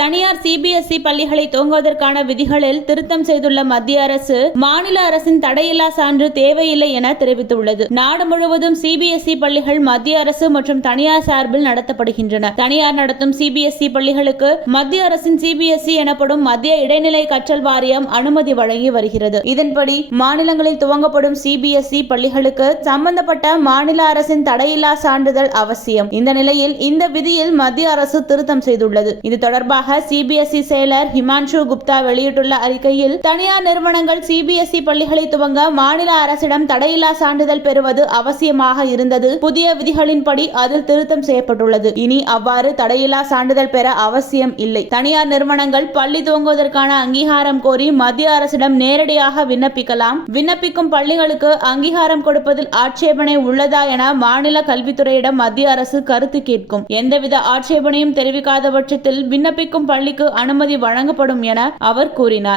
தனியார் சிபிஎஸ்இ பள்ளிகளை துவங்குவதற்கான விதிகளில் திருத்தம் செய்துள்ள மத்திய அரசு மாநில அரசின் தடையில்லா சான்று தேவையில்லை என தெரிவித்துள்ளது. நாடு முழுவதும் சிபிஎஸ்இ பள்ளிகள் மத்திய அரசு மற்றும் தனியார் சார்பில் நடத்தப்படுகின்றன. தனியார் நடத்தும் சிபிஎஸ்இ பள்ளிகளுக்கு மத்திய அரசின் சிபிஎஸ்இ எனப்படும் மத்திய இடைநிலை கற்றல் வாரியம் அனுமதி வழங்கி வருகிறது. இதன்படி மாநிலங்களில் துவங்கப்படும் சிபிஎஸ்இ பள்ளிகளுக்கு சம்பந்தப்பட்ட மாநில அரசின் தடையில்லா சான்றிதழ் அவசியம். இந்த நிலையில் இந்த விதியில் மத்திய அரசு திருத்தம் செய்துள்ளது. இது தொடர்பாக சிபிஎஸ்இ செயலர் ஹிமான்ஷு குப்தா வெளியிட்டுள்ள அறிக்கையில், தனியார் நிறுவனங்கள் சிபிஎஸ்இ பள்ளிகளை துவங்க மாநில அரசிடம் தடையில்லா சான்றிதழ் பெறுவது அவசியமாக இருந்தது. புதிய விதிகளின்படி அதில் திருத்தம் செய்யப்பட்டுள்ளது. இனி அவ்வாறு தடையில்லா சான்றிதழ் பெற அவசியம் இல்லை. தனியார் நிறுவனங்கள் பள்ளி துவங்குவதற்கான அங்கீகாரம் கோரி மத்திய அரசிடம் நேரடியாக விண்ணப்பிக்கலாம். விண்ணப்பிக்கும் பள்ளிகளுக்கு அங்கீகாரம் கொடுப்பதில் ஆட்சேபனை உள்ளதா என மாநில கல்வித்துறையிடம் மத்திய அரசு கருத்து கேட்கும். எந்தவித ஆட்சேபனையும் தெரிவிக்காத பட்சத்தில் விண்ணப்பிக்கும் பள்ளிக்கு அனுமதி வழங்கப்படும் என அவர் கூறினார்.